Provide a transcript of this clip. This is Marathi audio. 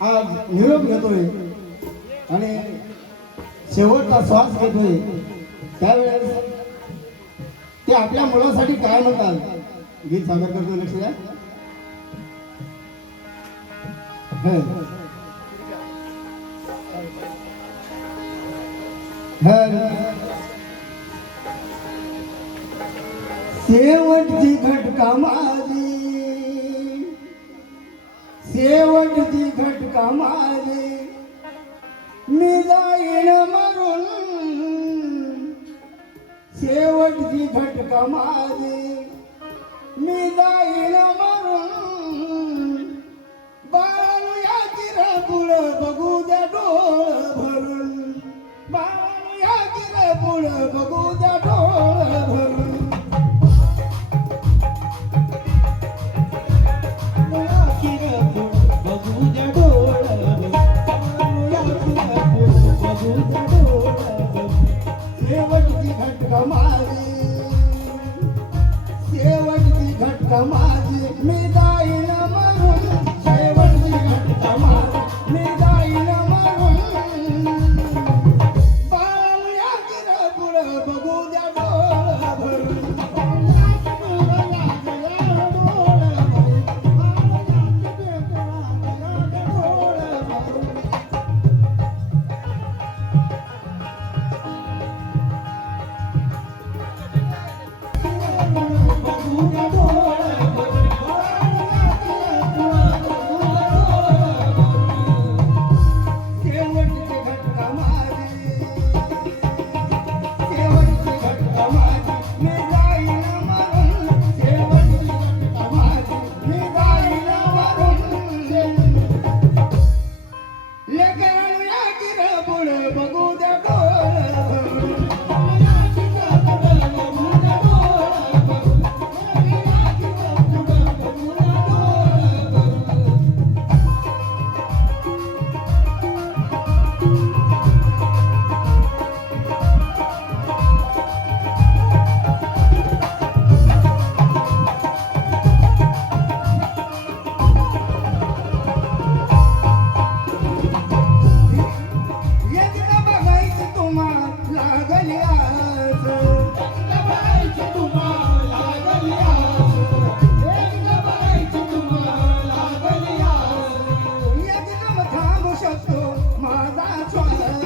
आज निरोप घेतोय आणि शेवटचा श्वास घेतोय त्यावेळेस ते आपल्या मुलासाठी काय म्हणतात गीत सादर करतो. लक्ष द्या. शेवटची घटका माझी, शेवटची घटका माझी, मी जाईन मरून. शेवटची घटका माझी, मी जाईन मरून. बाळू या गिरपुळ बघू द्या डोळ भरून. बाळू या गिरपुळ बघू द्या डोळ भरून. शेवटची घटका माझी, शेवटची घटका माझी, मी जाईन मरून. शेवटची घटका माझी, मी जाईन मरून. बाळूया गिरपुळ बघू द्या डोळ भरून. माझा